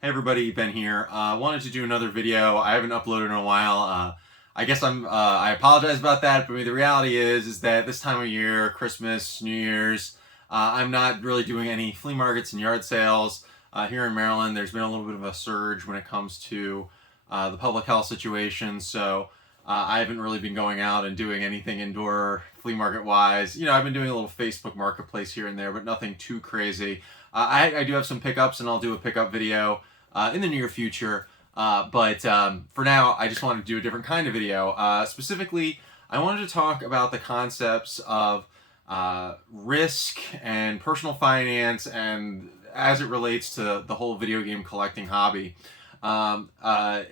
Hey everybody, Ben here. Wanted to do another video. I haven't uploaded in a while. I guess I apologize about that, but the reality is that this time of year, Christmas, New Year's, I'm not really doing any flea markets and yard sales. Here in Maryland, there's been a little bit of a surge when it comes to the public health situation, so I haven't really been going out and doing anything indoor flea market wise. I've been doing a little Facebook marketplace here and there, but nothing too crazy. I do have some pickups, and I'll do a pickup video in the near future. But for now, I just wanted to do a different kind of video. Specifically, I wanted to talk about the concepts of risk and personal finance, and as it relates to the whole video game collecting hobby. And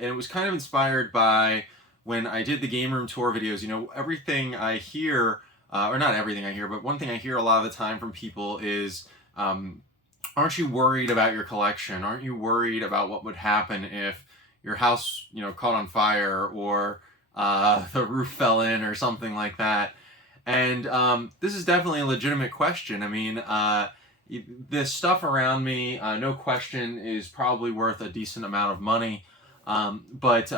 it was kind of inspired by when I did the game room tour videos. Everything I hear, or not everything I hear, but one thing I hear a lot of the time from people is, aren't you worried about your collection? Aren't you worried about what would happen if your house, caught on fire, or the roof fell in, or something like that? And this is definitely a legitimate question. This stuff around me, no question, is probably worth a decent amount of money. But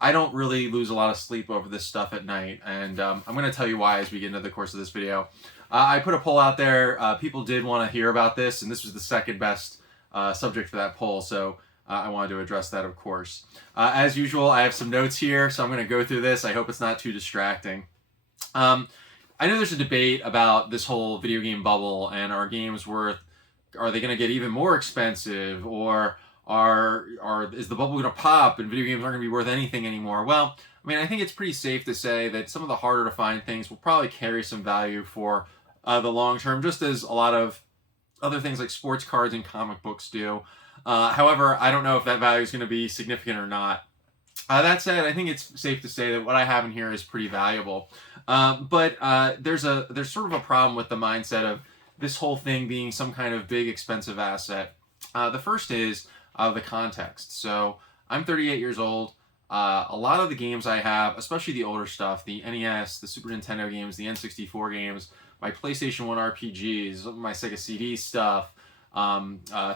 I don't really lose a lot of sleep over this stuff at night. And I'm going to tell you why as we get into the course of this video. I put a poll out there. People did want to hear about this, and this was the second best subject for that poll. So I wanted to address that, of course. As usual, I have some notes here, so I'm going to go through this. I hope it's not too distracting. I know there's a debate about this whole video game bubble, and are games are they going to get even more expensive, or is the bubble going to pop and video games aren't going to be worth anything anymore? Well, I think it's pretty safe to say that some of the harder to find things will probably carry some value for the long term, just as a lot of other things like sports cards and comic books do. However, I don't know if that value is going to be significant or not. That said, I think it's safe to say that what I have in here is pretty valuable. But there's sort of a problem with the mindset of this whole thing being some kind of big expensive asset. The first is the context. So I'm 38 years old. A lot of the games I have, especially the older stuff, the NES, the Super Nintendo games, the N64 games, my PlayStation 1 RPGs, my Sega CD stuff,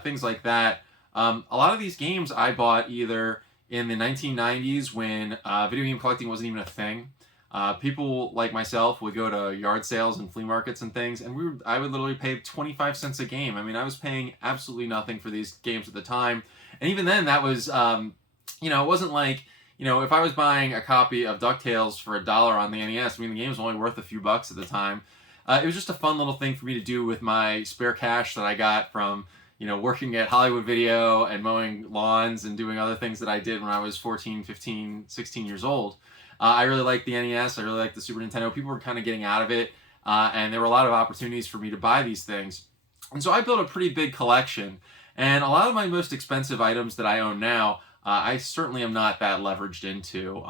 things like that. A lot of these games I bought either in the 1990s when video game collecting wasn't even a thing. People like myself would go to yard sales and flea markets and things, and I would literally pay 25 cents a game. I was paying absolutely nothing for these games at the time. And even then, that was, it wasn't like, if I was buying a copy of DuckTales for $1 on the NES, the game was only worth a few bucks at the time. It was just a fun little thing for me to do with my spare cash that I got from, working at Hollywood Video and mowing lawns and doing other things that I did when I was 14, 15, 16 years old. I really liked the NES. I really liked the Super Nintendo. People were kind of getting out of it, and there were a lot of opportunities for me to buy these things. And so I built a pretty big collection. And a lot of my most expensive items that I own now, I certainly am not that leveraged into.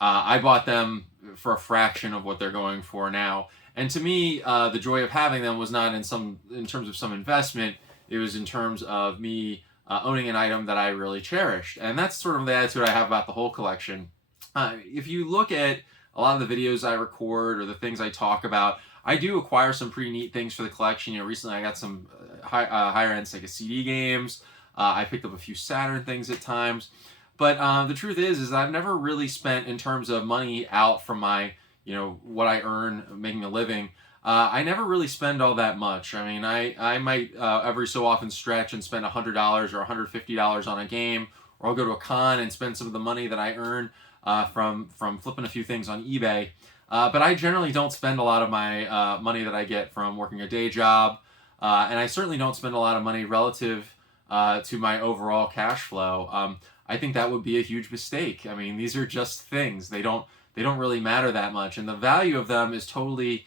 I bought them for a fraction of what they're going for now. And to me, the joy of having them was not in terms of some investment. It was in terms of me owning an item that I really cherished. And that's sort of the attitude I have about the whole collection. If you look at a lot of the videos I record or the things I talk about, I do acquire some pretty neat things for the collection. Recently I got some higher-end Sega CD games. I picked up a few Saturn things at times. But the truth is I've never really spent, in terms of money out from my, what I earn making a living, I never really spend all that much. I might every so often stretch and spend $100 or $150 on a game, or I'll go to a con and spend some of the money that I earn from flipping a few things on eBay. But I generally don't spend a lot of my money that I get from working a day job, and I certainly don't spend a lot of money relative to my overall cash flow. I think that would be a huge mistake. These are just things. They don't really matter that much, and the value of them is totally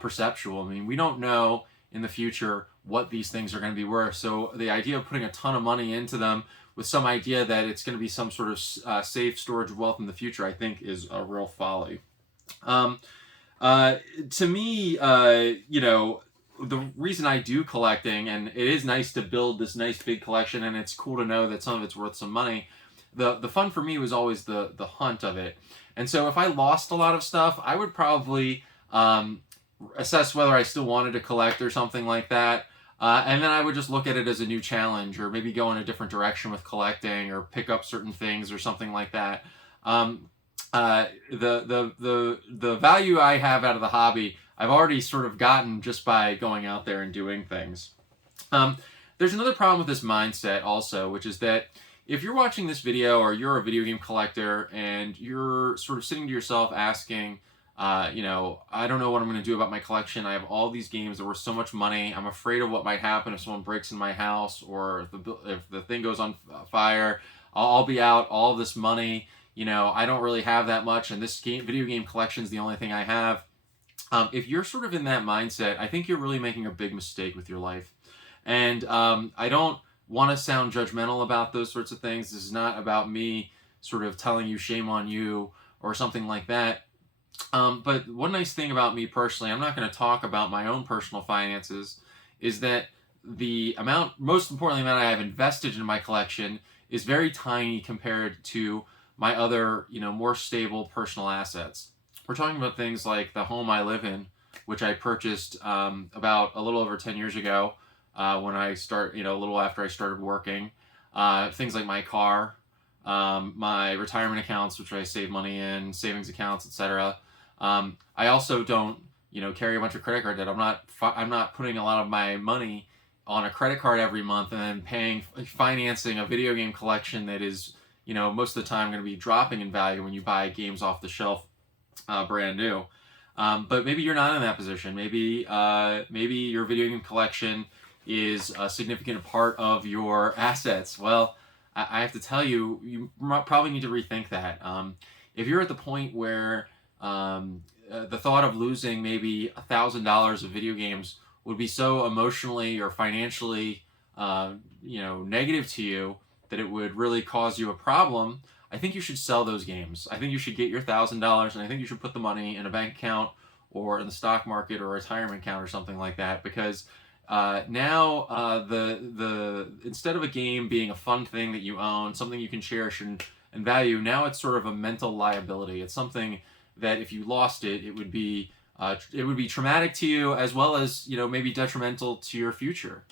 perceptual. We don't know in the future what these things are going to be worth. So the idea of putting a ton of money into them with some idea that it's going to be some sort of safe storage of wealth in the future, I think is a real folly. To me, the reason I do collecting, and it is nice to build this nice big collection, and it's cool to know that some of it's worth some money, the fun for me was always the hunt of it. And so if I lost a lot of stuff, I would probably assess whether I still wanted to collect or something like that. And then I would just look at it as a new challenge, or maybe go in a different direction with collecting, or pick up certain things, or something like that. Um, the value I have out of the hobby, I've already sort of gotten just by going out there and doing things. Um, there's another problem with this mindset also, which is that if you're watching this video, or you're a video game collector, and you're sort of sitting to yourself asking, I don't know what I'm going to do about my collection. I have all these games that were so much money. I'm afraid of what might happen if someone breaks in my house, or if the thing goes on fire. I'll be out all of this money. I don't really have that much, and this video game collection is the only thing I have. If you're sort of in that mindset, I think you're really making a big mistake with your life. And I don't want to sound judgmental about those sorts of things. This is not about me sort of telling you shame on you or something like that. But one nice thing about me personally, I'm not going to talk about my own personal finances, is that most importantly, the amount I have invested in my collection is very tiny compared to my other, more stable personal assets. We're talking about things like the home I live in, which I purchased about a little over 10 years ago, when a little after I started working. Things like my car, my retirement accounts, which I save money in, savings accounts, etc. I also don't, carry a bunch of credit card debt. I'm not putting a lot of my money on a credit card every month and then financing a video game collection that is, most of the time going to be dropping in value when you buy games off the shelf, brand new. But maybe you're not in that position. Maybe your video game collection is a significant part of your assets. Well, I have to tell you, you probably need to rethink that. If you're at the point where the thought of losing maybe $1,000 of video games would be so emotionally or financially, negative to you, that it would really cause you a problem, I think you should sell those games. I think you should get your $1,000, and I think you should put the money in a bank account, or in the stock market, or a retirement account, or something like that. Because now the instead of a game being a fun thing that you own, something you can cherish and value, now it's sort of a mental liability. It's something that if you lost it, it would be traumatic to you, as well as maybe detrimental to your future.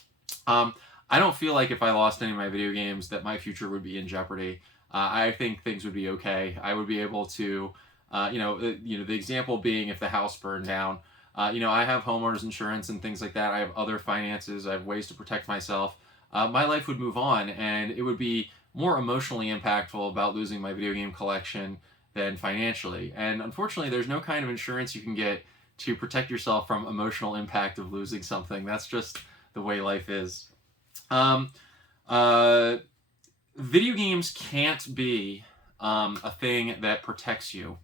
I don't feel like if I lost any of my video games that my future would be in jeopardy. I think things would be okay. I would be able to, the example being if the house burned down. I have homeowners insurance and things like that. I have other finances. I have ways to protect myself. My life would move on, and it would be more emotionally impactful about losing my video game collection than financially. And unfortunately, there's no kind of insurance you can get to protect yourself from emotional impact of losing something. That's just the way life is. Video games can't be a thing that protects you.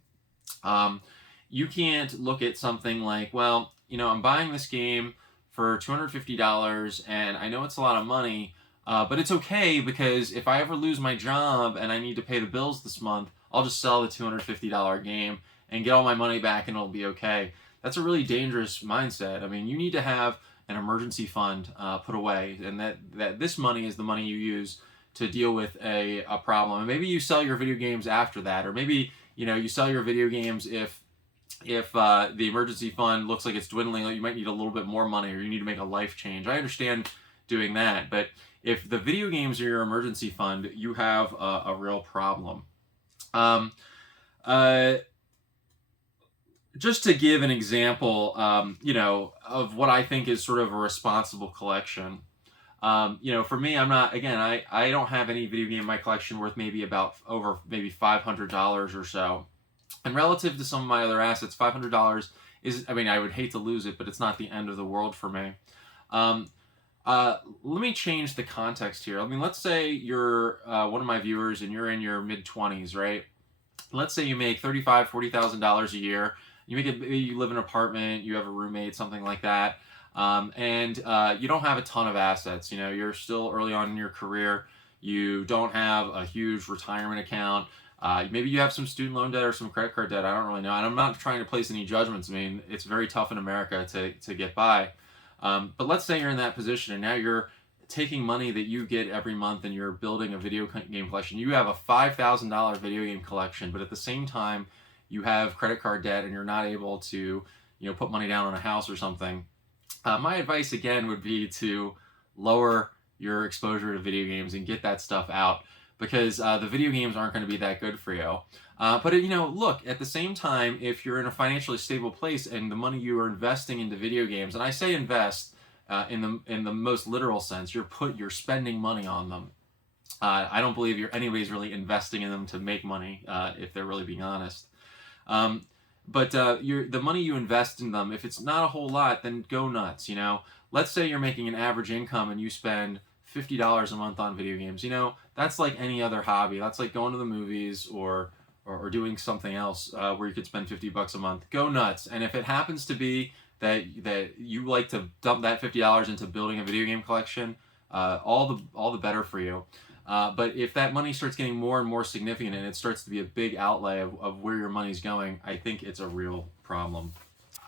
You can't look at something like, well, I'm buying this game for $250, and I know it's a lot of money, but it's okay because if I ever lose my job and I need to pay the bills this month, I'll just sell the $250 game and get all my money back, and it'll be okay. That's a really dangerous mindset. I mean, you need to have an emergency fund put away, and that this money is the money you use to deal with a problem. And maybe you sell your video games after that, or maybe you sell your video games if the emergency fund looks like it's dwindling. You might need a little bit more money, or you need to make a life change. I understand doing that, but if the video games are your emergency fund, you have a real problem. Just to give an example, of what I think is sort of a responsible collection. For me, I don't have any video game in my collection worth maybe $500 or so. And relative to some of my other assets, $500 is, I would hate to lose it, but it's not the end of the world for me. Let me change the context here. Let's say you're one of my viewers and you're in your mid-20s, right? Let's say you make $35,000, $40,000 a year. You live in an apartment, you have a roommate, something like that, and you don't have a ton of assets. You're still early on in your career. You don't have a huge retirement account. Maybe you have some student loan debt or some credit card debt. I don't really know. And I'm not trying to place any judgments. It's very tough in America to get by. But let's say you're in that position, and now you're taking money that you get every month and you're building a video game collection. You have a $5,000 video game collection, but at the same time, you have credit card debt and you're not able to, put money down on a house or something. My advice again would be to lower your exposure to video games and get that stuff out, because the video games aren't going to be that good for you. But look, at the same time, if you're in a financially stable place and the money you are investing into video games, and I say invest in the most literal sense, you're spending money on them. I don't believe anybody's really investing in them to make money, if they're really being honest. Um, but the money you invest in them, if it's not a whole lot, then go nuts. Let's say you're making an average income and you spend $50 a month on video games. That's like any other hobby. That's like going to the movies or doing something else where you could spend $50 a month. Go nuts. And if it happens to be that you like to dump that $50 into building a video game collection, all the better for you. But if that money starts getting more and more significant and it starts to be a big outlay of where your money's going, I think it's a real problem.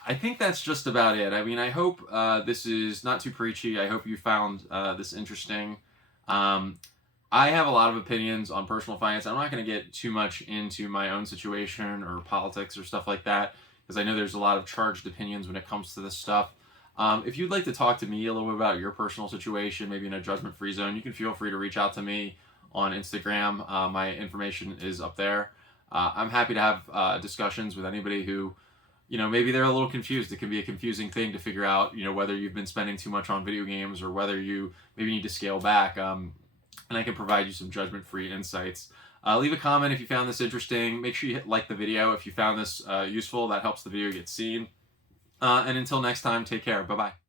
I think that's just about it. I mean, I hope this is not too preachy. I hope you found this interesting. I have a lot of opinions on personal finance. I'm not going to get too much into my own situation or politics or stuff like that, because I know there's a lot of charged opinions when it comes to this stuff. If you'd like to talk to me a little bit about your personal situation, maybe in a judgment-free zone, you can feel free to reach out to me on Instagram. My information is up there. I'm happy to have discussions with anybody who, maybe they're a little confused. It can be a confusing thing to figure out, whether you've been spending too much on video games or whether you maybe need to scale back. And I can provide you some judgment-free insights. Leave a comment if you found this interesting. Make sure you like the video if you found this useful. That helps the video get seen. And until next time, take care. Bye-bye.